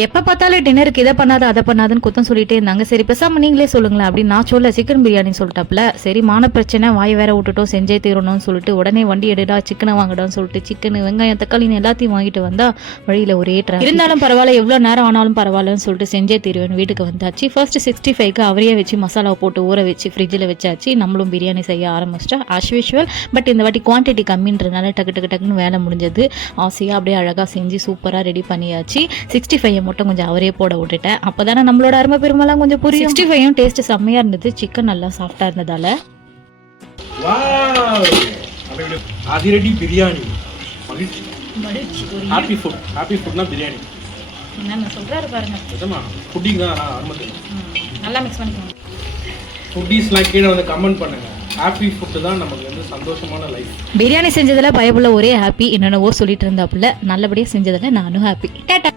எப்போ பார்த்தாலும் டின்னருக்கு இதை பண்ணாத அதை பண்ணாதுன்னு குத்தம் சொல்லிட்டே இருந்தாங்க. சரி பேசாம நீங்களே சொல்லுங்களேன் அப்படின்னு நான் சொல்ல சிக்கன் பிரியாணி சொல்லிட்டாப்புல. சரி மான பிரச்சனை வாய் வேற விட்டுட்டோம் செஞ்சே தீரணும்னு சொல்லிட்டு உடனே வண்டி எடுடா சிக்கனை வாங்கடான்னு சொல்லிட்டு சிக்கன் வெங்காயம் தக்காளின்னு எல்லாத்தையும் வாங்கிட்டு வந்தா வழியில் ஒரே ட்ராஃபிக். இருந்தாலும் பரவாயில்ல எவ்வளோ நேரம் ஆனாலும் பரவாயில்லன்னு சொல்லிட்டு செஞ்சே தீருவேன் வீட்டுக்கு வந்தாச்சு. ஃபர்ஸ்ட் 65க்கு அவரையே வச்சு மசாலா போட்டு ஊற வச்சு ஃப்ரிட்ஜில் வச்சாச்சு. நம்மளும் பிரியாணி செய்ய ஆரம்பிச்சிட்டா ஆஸ் யூஷுவல். பட் இந்த வாட்டி குவான்டிட்டி கம்மின்றதுனால டக்குன்னு வேலை முடிஞ்சது. ஆசையாக அப்படியே அழகாக செஞ்சு சூப்பராக ரெடி பண்ணியாச்சு. 65 மட்டும் கொஞ்சம் அவரே போட விட்டுட்டேன். அப்போதானே நம்மளோட அருமை பெருமெல்லாம் கொஞ்சம் புரியும். 65 டேஸ்ட் செம்மையா இருந்தது. சிக்கன் நல்லா சாஃப்டா இருந்ததால அதிரடி பிரியாணி. ஹாப்பி ஃபுட்னா பிரியாணி. என்ன சொல்றாரு பாருங்க. நிஜமா ஃபுட்டிங் தான் ஆரம்பத்துல நல்லா மிக்ஸ் பண்ணிக்கோங்க. ஃபுட்டீஸ்லாம் கீழே வந்து கமெண்ட் பண்ணுங்க. ஹாப்பி ஃபுட் தான் நமக்கு வந்து சந்தோஷமான லைஃப். பிரியாணி செஞ்சதுல பயப்புள்ள ஒரே ஹாப்பி. என்னென்னவோ சொல்லிட்டு இருந்தாப்புல நல்லபடியாக செஞ்சதுல நானும் ஹாப்பி. டாடா.